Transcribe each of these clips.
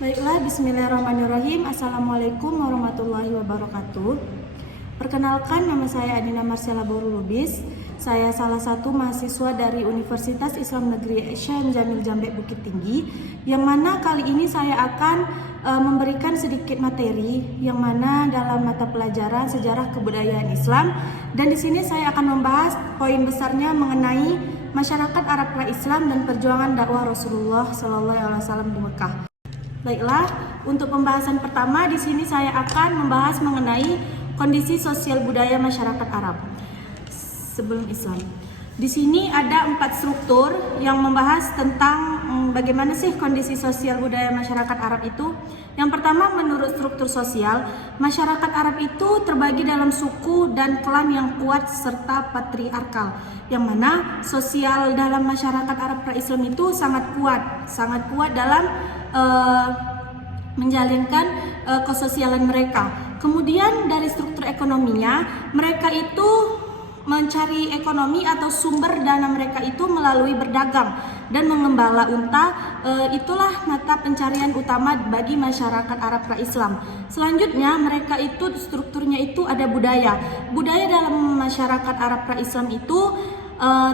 Baiklah, bismillahirrahmanirrahim. Assalamualaikum warahmatullahi wabarakatuh. Perkenalkan, nama saya Adina Marcella Boru Lubis. Saya salah satu mahasiswa dari Universitas Islam Negeri Syekh Jamil Jambek Bukit Tinggi, yang mana kali ini saya akan memberikan sedikit materi yang mana dalam mata pelajaran sejarah kebudayaan Islam, dan di sini saya akan membahas poin besarnya mengenai masyarakat Arab pra-Islam dan perjuangan dakwah Rasulullah SAW di Mekah. Baiklah, untuk pembahasan pertama di sini saya akan membahas mengenai kondisi sosial budaya masyarakat Arab sebelum Islam. Di sini ada 4 struktur yang membahas tentang bagaimana sih kondisi sosial budaya masyarakat Arab itu. Yang pertama, menurut struktur sosial, masyarakat Arab itu terbagi dalam suku dan klan yang kuat serta patriarkal. Yang mana sosial dalam masyarakat Arab pra-Islam itu sangat kuat dalam menjalinkan kesosialan mereka. Kemudian dari struktur ekonominya, mereka itu mencari ekonomi atau sumber dana mereka itu melalui berdagang dan mengembala unta. Itulah mata pencarian utama bagi masyarakat Arab pra-Islam. Selanjutnya, mereka itu strukturnya itu ada budaya. Budaya dalam masyarakat Arab pra-Islam itu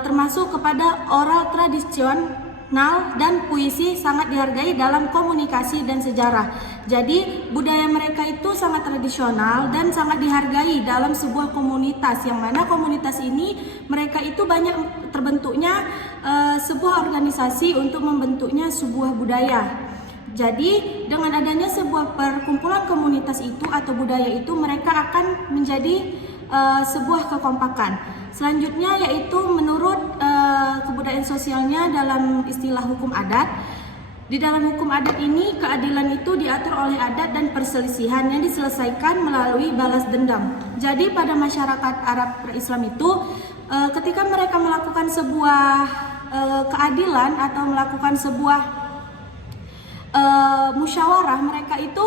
termasuk kepada oral tradisional dan puisi sangat dihargai dalam komunikasi dan sejarah. Jadi budaya mereka itu sangat tradisional dan sangat dihargai dalam sebuah komunitas, yang mana komunitas ini mereka itu banyak terbentuknya sebuah organisasi untuk membentuknya sebuah budaya. Jadi dengan adanya sebuah perkumpulan komunitas itu atau budaya itu, mereka akan menjadi sebuah kekompakan. Selanjutnya yaitu menurut kebudayaan sosialnya dalam istilah hukum adat. Di dalam hukum adat ini, keadilan itu diatur oleh adat dan perselisihan yang diselesaikan melalui balas dendam. Jadi pada masyarakat Arab pra-Islam itu, ketika mereka melakukan sebuah keadilan atau melakukan sebuah musyawarah, mereka itu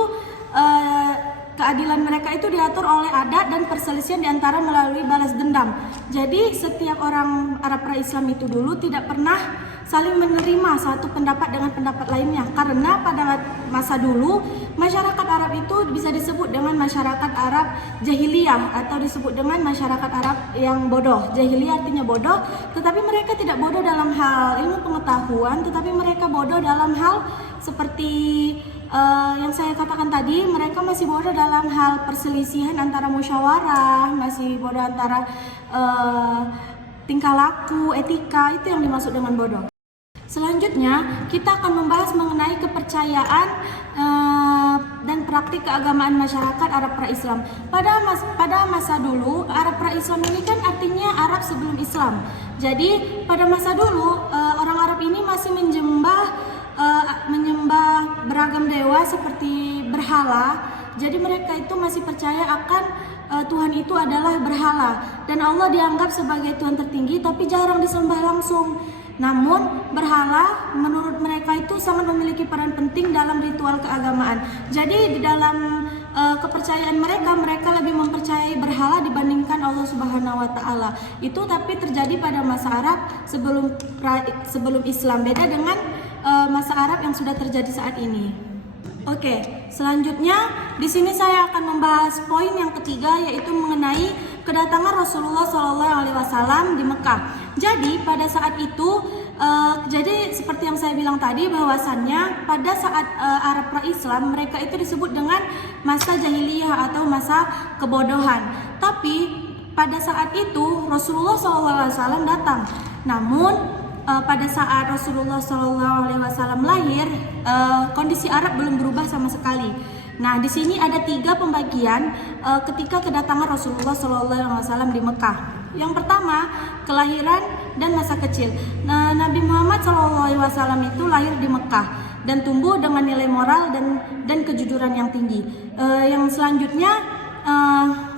keadilan mereka itu diatur oleh adat dan perselisihan diantara melalui balas dendam. Jadi setiap orang Arab pra-Islam itu dulu tidak pernah saling menerima satu pendapat dengan pendapat lainnya, karena pada masa dulu masyarakat Arab itu bisa disebut dengan masyarakat Arab jahiliyah atau disebut dengan masyarakat Arab yang bodoh. Jahiliyah artinya bodoh, tetapi mereka tidak bodoh dalam hal ilmu pengetahuan, tetapi mereka bodoh dalam hal seperti yang saya katakan tadi. Mereka masih bodoh dalam hal perselisihan antara musyawarah, masih bodoh antara tingkah laku, etika, itu yang dimaksud dengan bodoh. Selanjutnya, kita akan membahas mengenai kepercayaan dan praktik keagamaan masyarakat Arab pra-Islam. Pada masa dulu, Arab pra-Islam ini kan artinya Arab sebelum Islam. Jadi pada masa dulu, orang Arab ini masih menyembah beragam dewa seperti berhala. Jadi mereka itu masih percaya akan Tuhan itu adalah berhala, dan Allah dianggap sebagai Tuhan tertinggi, tapi jarang disembah langsung. Namun berhala menurut mereka itu sangat memiliki peran penting dalam ritual keagamaan. Jadi di dalam kepercayaan mereka lebih mempercayai berhala dibandingkan Allah Subhanahu wa taala. Itu tapi terjadi pada masa Arab sebelum Islam, beda dengan masa Arab yang sudah terjadi saat ini. Oke, selanjutnya di sini saya akan membahas poin yang ketiga, yaitu mengenai kedatangan Rasulullah SAW di Mekah. Jadi pada saat itu, jadi seperti yang saya bilang tadi, bahwasannya pada saat Arab pra-Islam mereka itu disebut dengan masa jahiliyah atau masa kebodohan. Tapi pada saat itu Rasulullah SAW datang. Namun pada saat Rasulullah SAW lahir, kondisi Arab belum berubah sama sekali. Nah, di sini ada 3 pembagian ketika kedatangan Rasulullah SAW di Mekah. Yang pertama, kelahiran dan masa kecil. Nah, Nabi Muhammad SAW itu lahir di Mekah dan tumbuh dengan nilai moral dan kejujuran yang tinggi. Yang selanjutnya,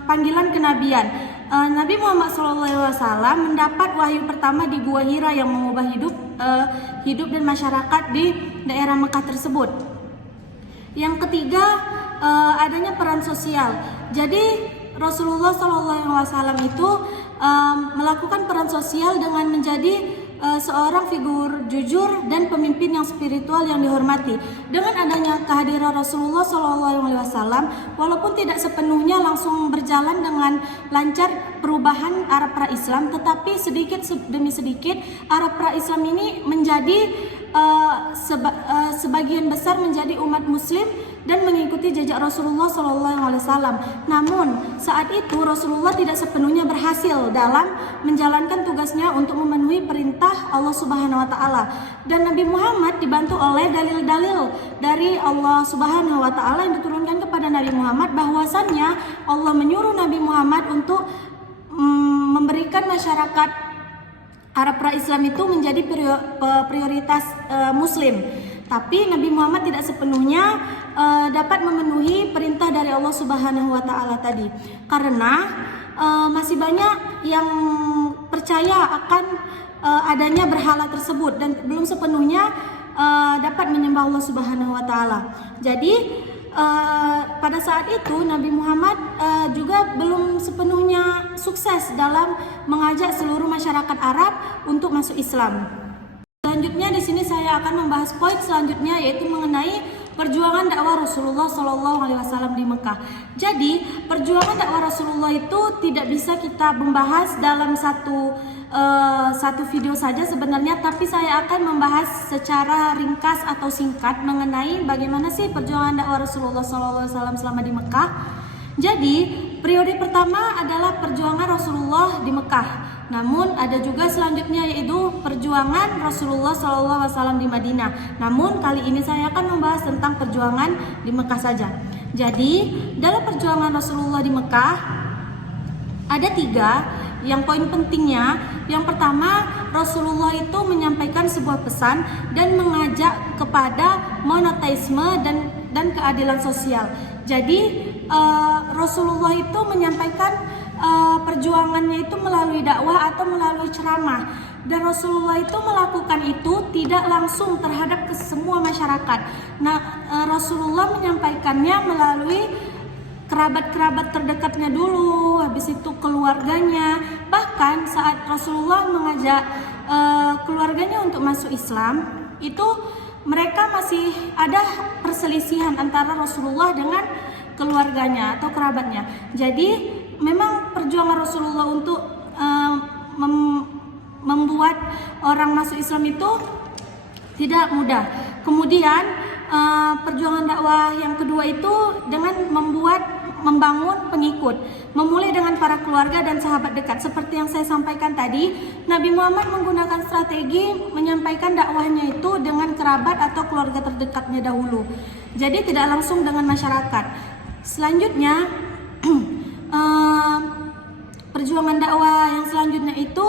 panggilan kenabian. Nabi Muhammad SAW mendapat wahyu pertama di Gua Hira yang mengubah hidup dan masyarakat di daerah Mekah tersebut. Yang ketiga, adanya peran sosial. Jadi Rasulullah SAW itu melakukan peran sosial dengan menjadi seorang figur jujur dan pemimpin yang spiritual yang dihormati. Dengan adanya kehadiran Rasulullah SAW, walaupun tidak sepenuhnya langsung berjalan dengan lancar perubahan Arab pra-Islam, tetapi sedikit demi sedikit Arab pra-Islam ini menjadi sebagian besar menjadi umat Muslim dan mengikuti jejak Rasulullah SAW. Namun saat itu Rasulullah tidak sepenuhnya berhasil dalam menjalankan tugasnya untuk memenuhi perintah Allah Subhanahu Wa Taala, dan Nabi Muhammad dibantu oleh dalil-dalil dari Allah Subhanahu Wa Taala yang diturunkan kepada Nabi Muhammad, bahwasannya Allah menyuruh Nabi Muhammad untuk memberikan masyarakat Arab pra-Islam itu menjadi prioritas Muslim. Tapi Nabi Muhammad tidak sepenuhnya dapat memenuhi perintah dari Allah Subhanahu Wa Taala tadi, karena masih banyak yang percaya akan adanya berhala tersebut dan belum sepenuhnya dapat menyembah Allah Subhanahu Wa Taala. Jadi pada saat itu Nabi Muhammad juga belum sepenuhnya sukses dalam mengajak seluruh masyarakat Arab untuk masuk Islam. Selanjutnya di sini saya akan membahas poin selanjutnya, yaitu mengenai perjuangan dakwah Rasulullah SAW di Mekah. Jadi perjuangan dakwah Rasulullah itu tidak bisa kita membahas dalam satu video saja sebenarnya, tapi saya akan membahas secara ringkas atau singkat mengenai bagaimana sih perjuangan dakwah Rasulullah SAW selama di Mekah. Jadi periode pertama adalah perjuangan Rasulullah di Mekah. Namun ada juga selanjutnya, yaitu perjuangan Rasulullah SAW di Madinah. Namun kali ini saya akan membahas tentang perjuangan di Mekah saja. Jadi dalam perjuangan Rasulullah di Mekah ada 3 yang poin pentingnya. Yang pertama, Rasulullah itu menyampaikan sebuah pesan dan mengajak kepada monoteisme dan keadilan sosial. Jadi Rasulullah itu menyampaikan perjuangannya itu melalui dakwah atau melalui ceramah, dan Rasulullah itu melakukan itu tidak langsung terhadap ke semua masyarakat. Rasulullah menyampaikannya melalui kerabat-kerabat terdekatnya dulu, habis itu keluarganya. Bahkan saat Rasulullah mengajak keluarganya untuk masuk Islam, itu mereka masih ada perselisihan antara Rasulullah dengan keluarganya atau kerabatnya. Jadi memang perjuangan Rasulullah untuk membuat orang masuk Islam itu tidak mudah. Kemudian perjuangan dakwah yang kedua itu dengan membangun pengikut, memulai dengan para keluarga dan sahabat dekat. Seperti yang saya sampaikan tadi, Nabi Muhammad menggunakan strategi menyampaikan dakwahnya itu dengan kerabat atau keluarga terdekatnya dahulu. Jadi tidak langsung dengan masyarakat. Selanjutnya perjuangan dakwah yang selanjutnya itu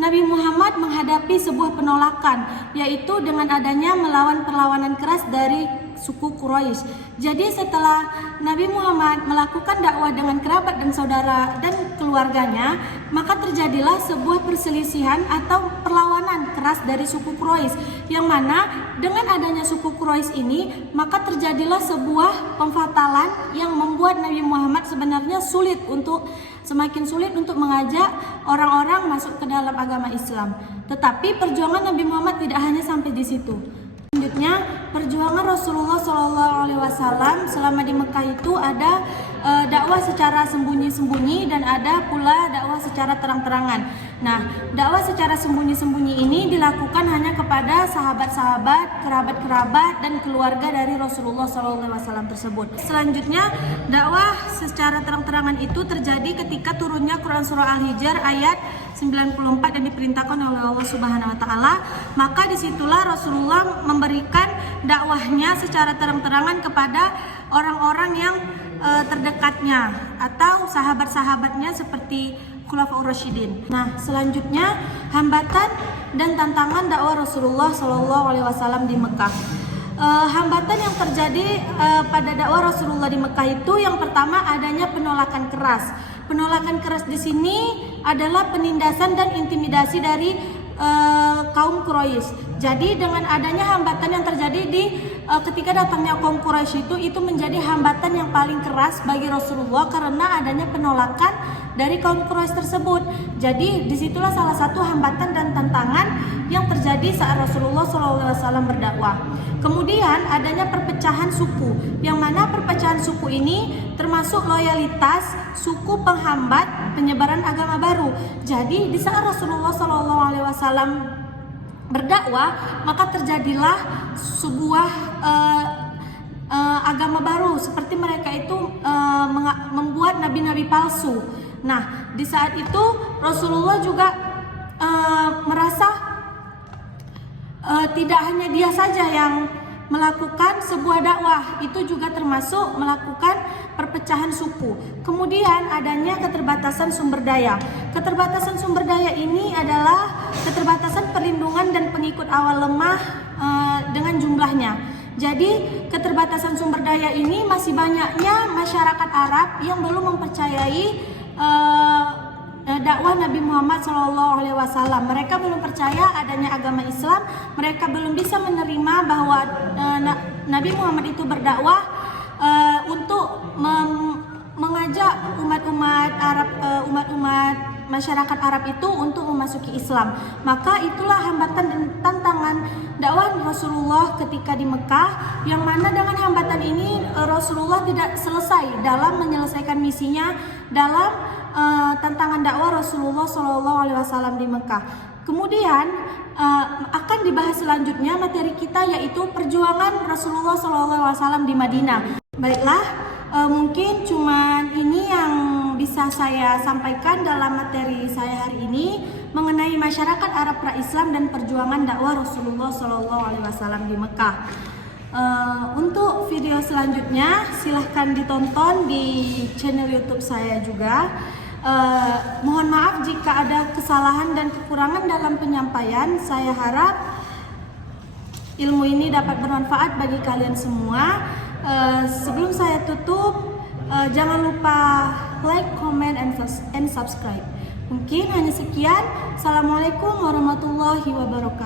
Nabi Muhammad menghadapi sebuah penolakan, yaitu dengan adanya melawan perlawanan keras dari suku Quraisy. Jadi setelah Nabi Muhammad melakukan dakwah dengan kerabat dan saudara dan keluarganya, maka terjadilah sebuah perselisihan atau perlawanan keras dari suku Quraisy, yang mana dengan adanya suku Quraisy ini maka terjadilah sebuah pemfatalan yang membuat Nabi Muhammad sebenarnya semakin sulit untuk mengajak orang-orang masuk ke dalam agama Islam. Tetapi perjuangan Nabi Muhammad tidak hanya sampai di situ. Selanjutnya, perjuangan Rasulullah SAW selama di Mekah itu ada dakwah secara sembunyi-sembunyi dan ada pula dakwah secara terang-terangan. Nah, dakwah secara sembunyi-sembunyi ini dilakukan hanya kepada sahabat-sahabat, kerabat-kerabat, dan keluarga dari Rasulullah SAW tersebut. Selanjutnya, dakwah secara terang-terangan itu terjadi ketika turunnya Quran Surah Al-Hijr ayat 94 yang diperintahkan oleh Allah Subhanahu Wa Taala. Maka disitulah Rasulullah memberikan dakwahnya secara terang-terangan kepada orang-orang yang terdekatnya atau sahabat-sahabatnya seperti Khulafaur Rasyidin. Nah, selanjutnya hambatan dan tantangan dakwah Rasulullah SAW di Mekah. Hambatan yang terjadi pada dakwah Rasulullah di Mekah itu yang pertama adanya penolakan keras. Penolakan keras di sini adalah penindasan dan intimidasi dari kaum Quraisy. Jadi dengan adanya hambatan yang terjadi di ketika datangnya kaum Quraisy itu menjadi hambatan yang paling keras bagi Rasulullah karena adanya penolakan dari kaum Quraisy tersebut. Jadi disitulah salah satu hambatan dan tantangan yang terjadi saat Rasulullah SAW berdakwah. Kemudian adanya perpecahan suku, yang mana perpecahan suku ini termasuk loyalitas suku penghambat penyebaran agama baru. Jadi di saat Rasulullah SAW berdakwah, maka terjadilah sebuah agama baru, seperti mereka itu membuat nabi-nabi palsu. Nah, di saat itu Rasulullah juga merasa tidak hanya dia saja yang melakukan sebuah dakwah, itu juga termasuk melakukan perpecahan suku. Kemudian adanya keterbatasan sumber daya. Keterbatasan sumber daya ini adalah keterbatasan perlindungan dan pengikut awal lemah dengan jumlahnya. Jadi keterbatasan sumber daya ini masih banyaknya masyarakat Arab yang belum mempercayai dakwah Nabi Muhammad SAW. Mereka belum percaya adanya agama Islam. Mereka belum bisa menerima bahwa Nabi Muhammad itu berdakwah untuk mengajak umat-umat Arab, umat-umat masyarakat Arab itu untuk memasuki Islam. Maka itulah hambatan dan tantangan dakwah Rasulullah ketika di Mekah, yang mana dengan hambatan ini Rasulullah tidak selesai dalam menyelesaikan misinya dalam tantangan dakwah Rasulullah SAW di Mekah. Kemudian akan dibahas selanjutnya materi kita, yaitu perjuangan Rasulullah SAW di Madinah. Baiklah, mungkin cuman ini yang bisa saya sampaikan dalam materi saya hari ini mengenai masyarakat Arab pra-Islam dan perjuangan dakwah Rasulullah SAW di Mekah. Untuk video selanjutnya silahkan ditonton di channel YouTube saya juga. Mohon maaf jika ada kesalahan dan kekurangan dalam penyampaian. Saya harap ilmu ini dapat bermanfaat bagi kalian semua. Sebelum saya tutup, jangan lupa like, comment, and subscribe. Mungkin hanya sekian. Assalamualaikum warahmatullahi wabarakatuh.